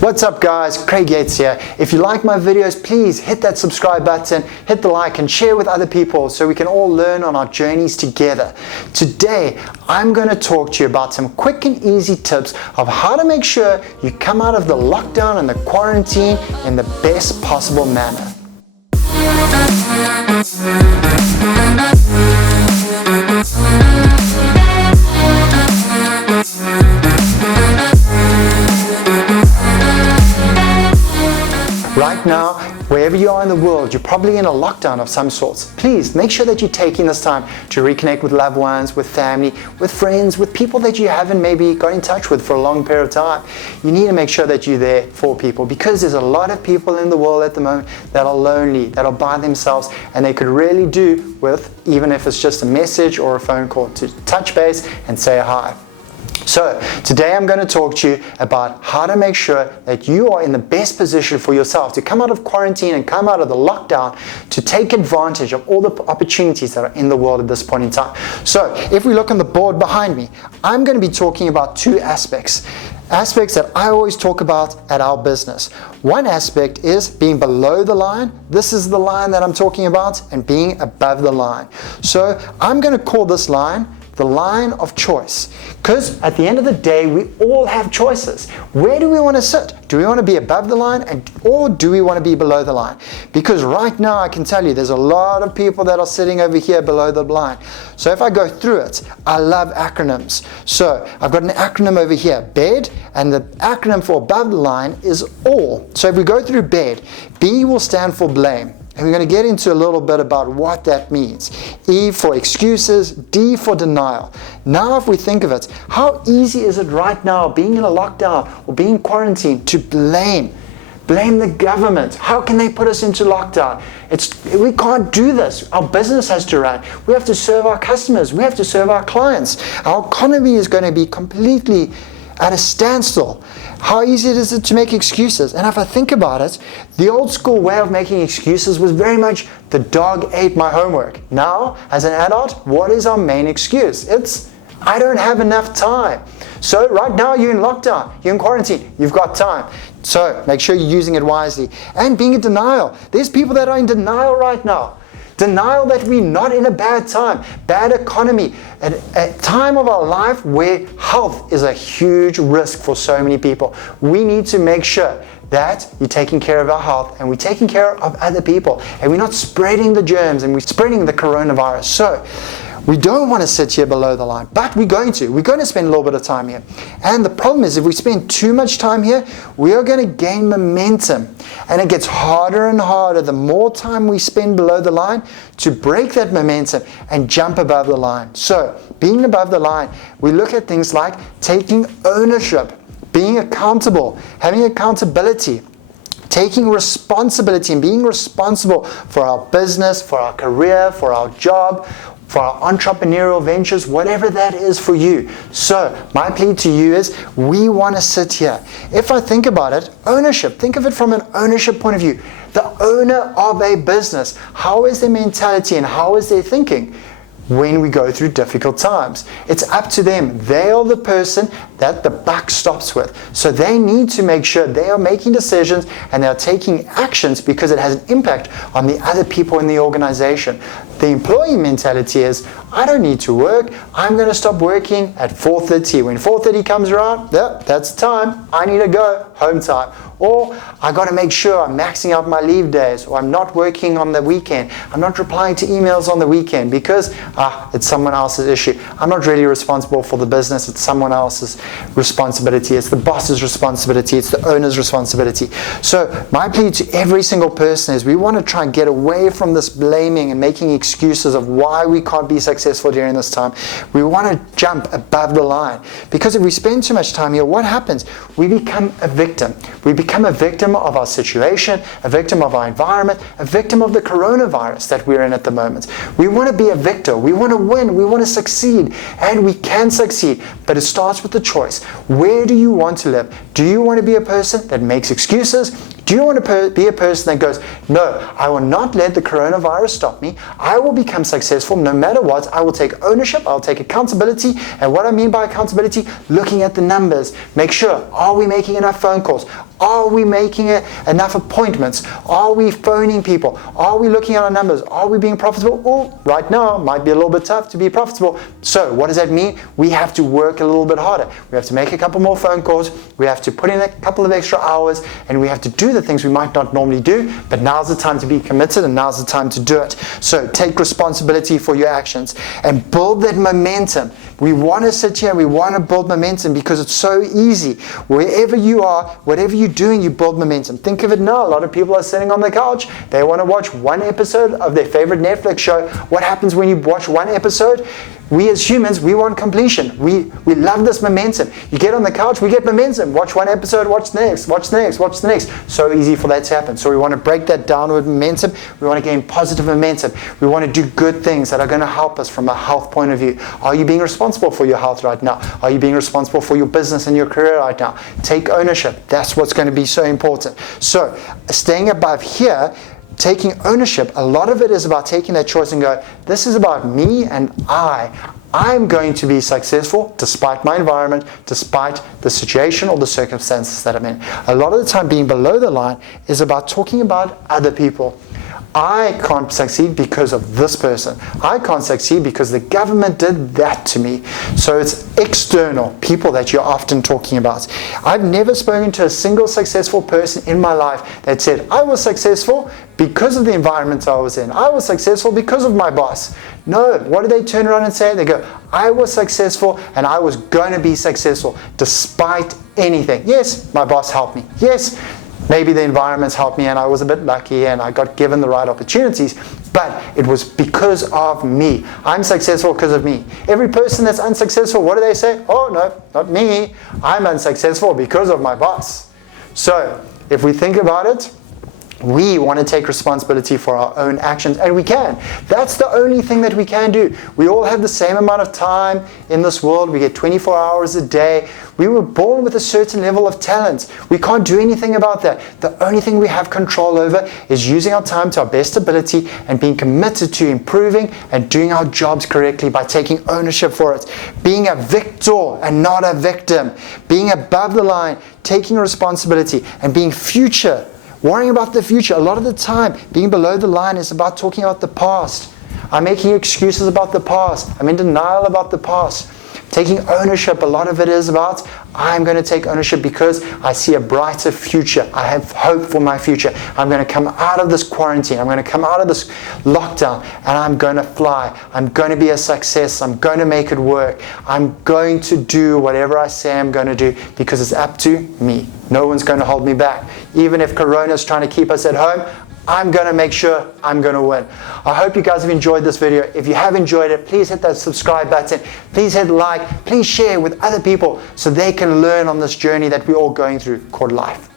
What's up guys, Craig Yeats here. If you like my videos, please hit that subscribe button, hit the like and share with other people so we can all learn on our journeys together. Today, I'm going to talk to you about some quick and easy tips of how to make sure you come out of the lockdown and the quarantine in the best possible manner. Right now, wherever you are in the world, you're probably in a lockdown of some sorts. Please make sure that you're taking this time to reconnect with loved ones, with family, with friends, with people that you haven't maybe got in touch with for a long period of time. You need to make sure that you're there for people because there's a lot of people in the world at the moment that are lonely, that are by themselves, and they could really do with, even if it's just a message or a phone call, to touch base and say hi. So today I'm going to talk to you about how to make sure that you are in the best position for yourself to come out of quarantine and come out of the lockdown to take advantage of all the opportunities that are in the world at this point in time. So if we look on the board behind me, I'm going to be talking about two aspects that I always talk about at our business. One aspect is being below the line. This is the line that I'm talking about, and being above the line. So I'm going to call this line the line of choice, because at the end of the day we all have choices. Where do we want to sit? Do we want to be above the line or do we want to be below the line? Because right now I can tell you there's a lot of people that are sitting over here below the line. So if I go through it, I love acronyms. So I've got an acronym over here, BED, and the acronym for above the line is all. So if we go through BED, B will stand for blame. And we're going to get into a little bit about what that means. E for excuses, D for denial. Now if we think of it, how easy is it right now, being in a lockdown or being quarantined, to blame the government? How can they put us into lockdown? We can't do this. Our business has to run. We have to serve our customers. We have to serve our clients. Our economy is going to be completely at a standstill. How easy is it to make excuses? And if I think about it, the old school way of making excuses was very much the dog ate my homework. Now, as an adult, what is our main excuse? It's I don't have enough time. So right now you're in lockdown, you're in quarantine, you've got time. So make sure you're using it wisely. And being in denial. There's people that are in denial right now. Denial that we're not in a bad time, bad economy, a time of our life where health is a huge risk for so many people. We need to make sure that we're taking care of our health and we're taking care of other people and we're not spreading the germs and we're spreading the coronavirus. So we don't want to sit here below the line, but we're going to spend a little bit of time here. And the problem is if we spend too much time here, we are going to gain momentum. And it gets harder and harder the more time we spend below the line to break that momentum and jump above the line. So being above the line, we look at things like taking ownership, being accountable, having accountability, taking responsibility and being responsible for our business, for our career, for our job, for our entrepreneurial ventures, whatever that is for you. So my plea to you is we want to sit here. If I think about it, ownership, think of it from an ownership point of view. The owner of a business, how is their mentality and how is their thinking when we go through difficult times? It's up to them. They are the person that the buck stops with. So they need to make sure they are making decisions and they are taking actions because it has an impact on the other people in the organization. The employee mentality is, I don't need to work. I'm going to stop working at 4:30. When 4:30 comes around, that's time. I need to go, home time. Or I got to make sure I'm maxing out my leave days, or I'm not working on the weekend. I'm not replying to emails on the weekend because it's someone else's issue. I'm not really responsible for the business. It's someone else's responsibility. It's the boss's responsibility. It's the owner's responsibility. So my plea to every single person is we want to try and get away from this blaming and making excuses of why we can't be successful during this time. We want to jump above the line, because if we spend too much time here, what happens? We become a victim. We become a victim of our situation, a victim of our environment, a victim of the coronavirus that we're in at the moment. We want to be a victor. We want to win. We want to succeed, and we can succeed, but it starts with the choice. Where do you want to live? Do you want to be a person that makes excuses? Do you want to be a person that goes, no, I will not let the coronavirus stop me. I will become successful no matter what. I will take ownership. I'll take accountability. And what I mean by accountability, looking at the numbers. Make sure, are we making enough phone calls? Are we making enough appointments? Are we phoning people? Are we looking at our numbers? Are we being profitable? Oh, right now it might be a little bit tough to be profitable. So what does that mean? We have to work a little bit harder. We have to make a couple more phone calls. We have to put in a couple of extra hours, and we have to do the things we might not normally do, but now's the time to be committed, and now's the time to do it. So take responsibility for your actions and build that momentum. We want to sit here and we want to build momentum because it's so easy. Wherever you are, whatever you're doing, you build momentum. Think of it now. A lot of people are sitting on the couch. They want to watch one episode of their favorite Netflix show. What happens when you watch one episode? We as humans, we want completion. We love this momentum. You get on the couch, we get momentum. Watch one episode, watch the next, watch the next, watch the next. So easy for that to happen. So we want to break that downward momentum. We want to gain positive momentum. We want to do good things that are going to help us from a health point of view. Are you being responsible for your health right now? Are you being responsible for your business and your career right now? Take ownership. That's what's going to be so important. So staying above here, taking ownership, a lot of it is about taking that choice and go, this is about me and I'm going to be successful despite my environment, despite the situation or the circumstances that I'm in. A lot of the time being below the line is about talking about other people. I can't succeed because of this person. I can't succeed because the government did that to me. So it's external people that you're often talking about. I've never spoken to a single successful person in my life that said, I was successful because of the environment I was in. I was successful because of my boss. No, what do they turn around and say? They go, I was successful and I was going to be successful despite anything. Yes, my boss helped me. Yes, maybe the environments helped me and I was a bit lucky and I got given the right opportunities, but it was because of me. I'm successful because of me. Every person that's unsuccessful, what do they say? Oh no, not me. I'm unsuccessful because of my boss. So if we think about it, we want to take responsibility for our own actions, and we can. That's the only thing that we can do. We all have the same amount of time in this world. We get 24 hours a day. We were born with a certain level of talent. We can't do anything about that. The only thing we have control over is using our time to our best ability and being committed to improving and doing our jobs correctly by taking ownership for it. Being a victor and not a victim. Being above the line, taking responsibility, and being future. Worrying about the future. A lot of the time, being below the line is about talking about the past. I'm making excuses about the past. I'm in denial about the past. Taking ownership, a lot of it is about, I'm going to take ownership because I see a brighter future. I have hope for my future. I'm going to come out of this quarantine. I'm going to come out of this lockdown and I'm going to fly. I'm going to be a success. I'm going to make it work. I'm going to do whatever I say I'm going to do because it's up to me. No one's going to hold me back. Even if Corona is trying to keep us at home, I'm going to make sure I'm going to win. I hope you guys have enjoyed this video. If you have enjoyed it, please hit that subscribe button. Please hit like. Please share with other people so they can learn on this journey that we're all going through called life.